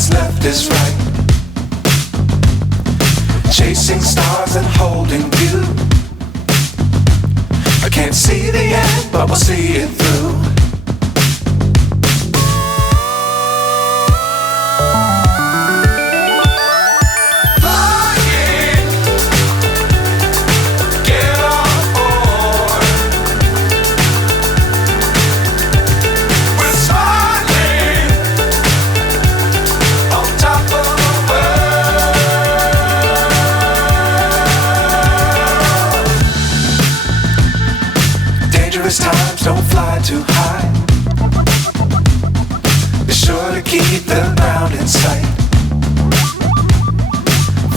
what's left is right. Chasing stars and holding you. I can't see the end, but we'll see it through. Times don't fly too high. Be sure to keep the ground in sight.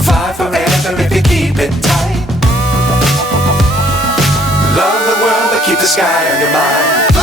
Fly forever if you keep it tight. Love the world but keep the sky on your mind.